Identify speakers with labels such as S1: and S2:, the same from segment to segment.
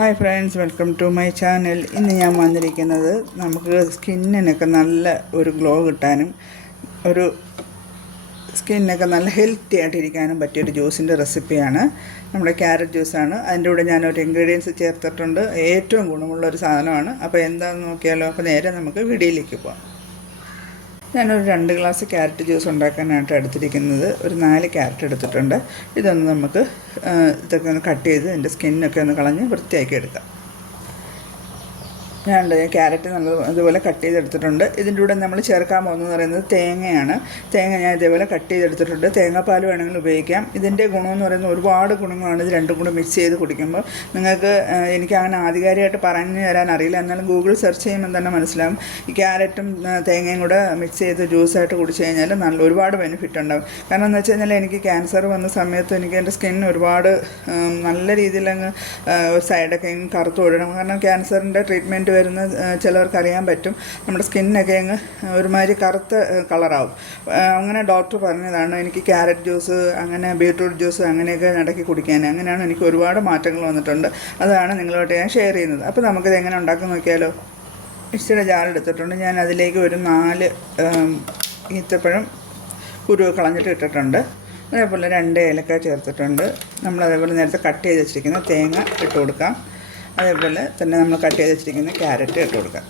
S1: Hi friends welcome to my channel. ഇന്ന് ഞാൻ വന്നിരിക്കുന്നത് നമുക്ക് സ്കിന്നിനൊക്കെ നല്ല ഒരു ഗ്ലോ കിട്ടാനും ഒരു സ്കിന്നൊക്കെ നല്ല ഹെൽത്തി ആയിട്ടിരിക്കാനും പറ്റിയൊരു ജ്യൂസിന്റെ റെസിപ്പിയാണ്. നമ്മുടെ ക്യാരറ്റ് ജ്യൂസാണ്. അതിന്റെ കൂടെ ഞാൻ ഒരു ഇൻഗ്രീഡിയൻസ് ചേർത്തിട്ടുണ്ട്. ഏറ്റവും ഗുണമുള്ള ഒരു സാധനമാണ്. അപ്പോൾ എന്താണെന്ന് നോക്കിയാലോ? അപ്പോൾ നേരെ നമുക്ക് വീഡിയോയിലേക്ക് പോകാം ഞാനൊരു രണ്ട് ഗ്ലാസ് ക്യാരറ്റ് ജ്യൂസ് ഉണ്ടാക്കാനായിട്ട് എടുത്തിരിക്കുന്നത്. ഒരു നാല് ക്യാരറ്റ് എടുത്തിട്ടുണ്ട്. ഇതൊന്ന് നമുക്ക് ഇതൊക്കെ ഒന്ന് കട്ട് ചെയ്ത് എന്റെ സ്കിന്നൊക്കെ ഒന്ന് കളഞ്ഞ് വൃത്തിയാക്കി എടുക്കാം. ഞാൻ ക്യാരറ്റ് നല്ല ഇതുപോലെ കട്ട് ചെയ്തെടുത്തിട്ടുണ്ട്. ഇതിന്റെ കൂടെ നമ്മൾ ചേർക്കാൻ പോകുന്നതെന്ന് പറയുന്നത് തേങ്ങയാണ്. തേങ്ങ ഞാൻ ഇതേപോലെ കട്ട് ചെയ്തെടുത്തിട്ടുണ്ട്. തേങ്ങാപ്പാൽ വേണമെങ്കിൽ ഉപയോഗിക്കാം. ഇതിന്റെ ഗുണമെന്ന് പറയുന്നത് ഒരുപാട് ഗുണങ്ങളാണ് ഇത് രണ്ടും കൂടെ മിക്സ് ചെയ്ത് കുടിക്കുമ്പോൾ. നിങ്ങൾക്ക് എനിക്ക് അങ്ങനെ ആധികാരികമായിട്ട് പറഞ്ഞു തരാൻ അറിയില്ല. എന്നാലും ഗൂഗിൾ സെർച്ച് ചെയ്യുമ്പോൾ തന്നെ മനസ്സിലാവും. ഈ ക്യാരറ്റും തേങ്ങയും കൂടെ മിക്സ് ചെയ്ത് ജ്യൂസായിട്ട് കുടിച്ച് കഴിഞ്ഞാൽ നല്ല ഒരുപാട് ബെനിഫിറ്റ് ഉണ്ടാവും. കാരണം എന്ന് വെച്ച് കഴിഞ്ഞാൽ എനിക്ക് ക്യാൻസർ വന്ന സമയത്ത് എനിക്ക് എന്റെ സ്കിൻ ഒരുപാട് നല്ല രീതിയിൽ അങ്ങ് സൈഡൊക്കെ കറുത്തു ഒഴിയണം. കാരണം ക്യാൻസറിന്റെ ട്രീറ്റ്മെന്റ് വരുന്ന ആ, ചിലവർക്ക് അറിയാൻ പറ്റും. നമ്മുടെ സ്കിന്നൊക്കെ അങ്ങ് ഒരുമാതിരി കറുത്ത കളറാവും. അങ്ങനെ ഡോക്ടർ പറഞ്ഞതാണ് എനിക്ക് ക്യാരറ്റ് ജ്യൂസ് അങ്ങനെ ബീട്രൂട്ട് ജ്യൂസ് അങ്ങനെയൊക്കെ ഇടയ്ക്ക് കുടിക്കാൻ. അങ്ങനെയാണ് എനിക്ക് ഒരുപാട് മാറ്റങ്ങൾ വന്നിട്ടുണ്ട്. അതാണ് നിങ്ങളോട്ട് ഞാൻ ഷെയർ ചെയ്യുന്നത്. അപ്പോൾ നമുക്കിത് എങ്ങനെ ഉണ്ടാക്കി നോക്കിയാലോ? ഇച്ചിരി ജാർ എടുത്തിട്ടുണ്ട്. ഞാൻ അതിലേക്ക് ഒരു നാല് ഈത്തപ്പഴം കുരു കളഞ്ഞിട്ട് ഇട്ടിട്ടുണ്ട്. അതേപോലെ രണ്ട് ഏലക്ക ചേർത്തിട്ടുണ്ട്. നമ്മൾ അതേപോലെ നേരത്തെ കട്ട് ചെയ്ത് വെച്ചിരിക്കുന്ന തേങ്ങ ഇട്ട് കൊടുക്കാം. അതേപോലെ തന്നെ നമ്മൾ കട്ട് ചെയ്ത് വെച്ചിരിക്കുന്ന ക്യാരറ്റ് ഇട്ട് കൊടുക്കാം.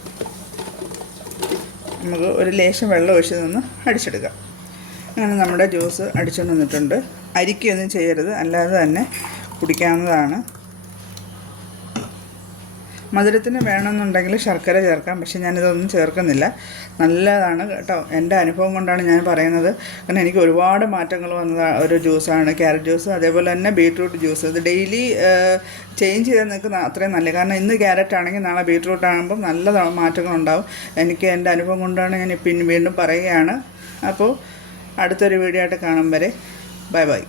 S1: നമുക്ക് ഒരു ലേശം വെള്ളം ഒഴിച്ച് നിന്ന് അടിച്ചെടുക്കാം. അങ്ങനെ നമ്മുടെ ജ്യൂസ് അടിച്ചുകൊണ്ട് വന്നിട്ടുണ്ട് അരിക്കൊന്നും ചെയ്യരുത്. അല്ലാതെ തന്നെ കുടിക്കാവുന്നതാണ്. മധുരത്തിന് വേണമെന്നുണ്ടെങ്കിൽ ശർക്കര ചേർക്കാം. പക്ഷെ ഞാനിതൊന്നും ചേർക്കുന്നില്ല. നല്ലതാണ് കേട്ടോ. എന്റെ അനുഭവം കൊണ്ടാണ് ഞാൻ പറയുന്നത്. കാരണം എനിക്ക് ഒരുപാട് മാറ്റങ്ങൾ വന്ന ഒരു ജ്യൂസാണ്. ക്യാരറ്റ് ജ്യൂസ് അതേപോലെ തന്നെ ബീട്രൂട്ട് ജ്യൂസ്. ഇത് ഡെയിലി ചേഞ്ച് ചെയ്താൽ നിങ്ങൾക്ക് അത്രയും നല്ല കാരണം ഇന്ന് ക്യാരറ്റ് ആണെങ്കിൽ നാളെ ബീട്രൂട്ട് ആകുമ്പോൾ നല്ല മാറ്റങ്ങളുണ്ടാവും. എനിക്ക് എന്റെ അനുഭവം കൊണ്ടാണ് ഞാൻ പിന്നെ വീണ്ടും പറയുകയാണ്. അപ്പോൾ അടുത്തൊരു വീഡിയോ ആയിട്ട് കാണും വരെ. Bye bye.